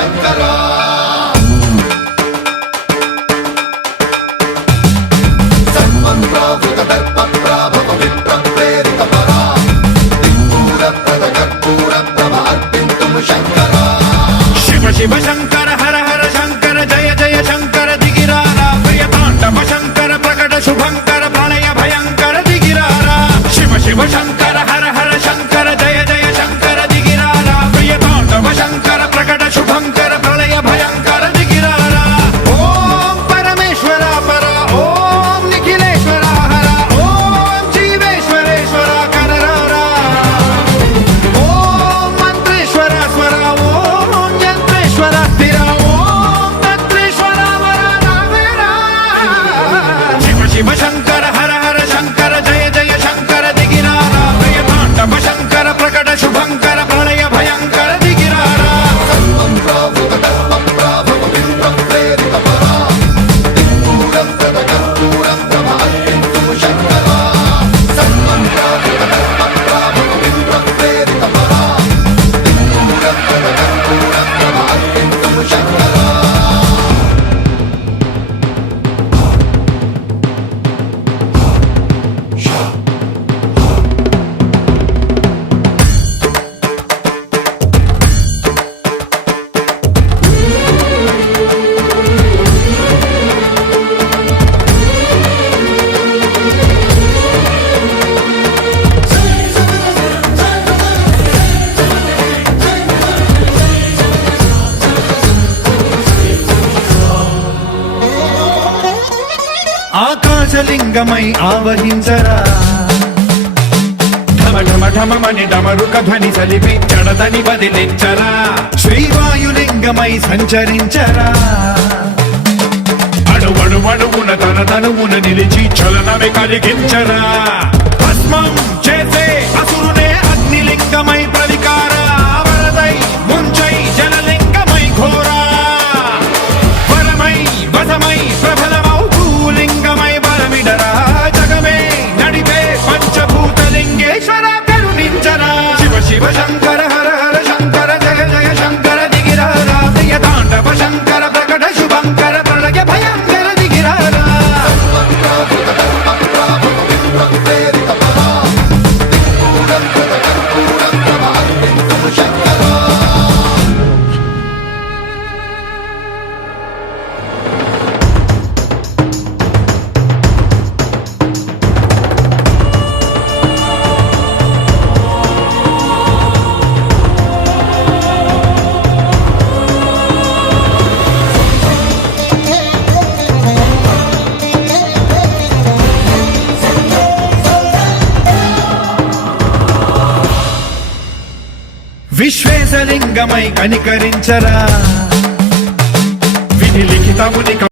శంకరా సన్మంత్రావృత దర్ప ప్రాభవ విప్ర ప్రేరిత పరా దిక్పూర ప్రద కర్పూర ప్రభ అర్పింతుము శంకరా శివ శివ శంకర హర హర శంకర జయ జయ శంకర దిగిరారా ప్రియ తాండవ శంకర ప్రకట శుభంకర ప్రళయ భయంకర దిగిరారా శివ శివ శంకర హర హర శంకర జయ జయ శంకర దిగిరారా ప్రియ తాండవ శంకర ప్రకట శుభంకర ప్రళయ భయంకర దిగిరారా ఓం పరమేశ్వర పర ఓం నిఖిలేశ్వర హర ఓం జీవేశ్వరేశ్వర కరరారా ఓం మంత్రేశ్వర స్వర ఓం యంత్రేశ్వర స్థిర ఓం తంత్రేశ్వర వర నావేరా శివ శివ శంకర హర హర శంకర జయ జయ శంకర దిగిరారా ప్రియ తాండవ శంకర ప్రకట శుభంకర ప్రళయ భయంకర దిగిరారా సన్మంత్రావృత దర్ప ప్రాభవ విప్ర ప్రేరిత పరా దిక్పూర ప్రద కర్పూర ప్రభ అర్పింతుము శంకరా సన్మంత్రావృత దర్ప ప్రాభవ విప్ర ప్రేరిత పరా దిక్పూర ప్రద కర్పూర ప్రభ అర్పింతుము శంకరా ఆకాశలింగమై ఆవహించరా ఢమ ఢమ ఢమమని డమరుక ధ్వని సలిపి జడదని బదిలించరా శ్రీవాయులింగమై సంచరించరా అణువణువున తన తనువున నిలిచి చలనమే కలిగించరా భస్మం చేసే అసురునే అగ్నిలింగమై ప్రవికార వరదై ముంచై జలలింగమై ఘోరా వరమై వసమై ప్రబలమౌ భూలింగమై బలమిడరా జగమే నడిపే పంచభూతలింగేశ్వర కరుణించరా శివ శివ శంకర హర హర శంకర జయ జయ శంకర దిగిరారా ప్రియ తాండవ శంకర ప్రకట శుభంకర ప్రళయ భయంకర దిగిరారా సన్మంత్రావృత దర్ప ప్రాభవ విప్ర ప్రేరిత పరా దిక్పూర ప్రద కర్పూర ప్రభ అర్పింతుము శంకరా విశ్వేశలింగమై కనికరించరా విధి లిఖితముని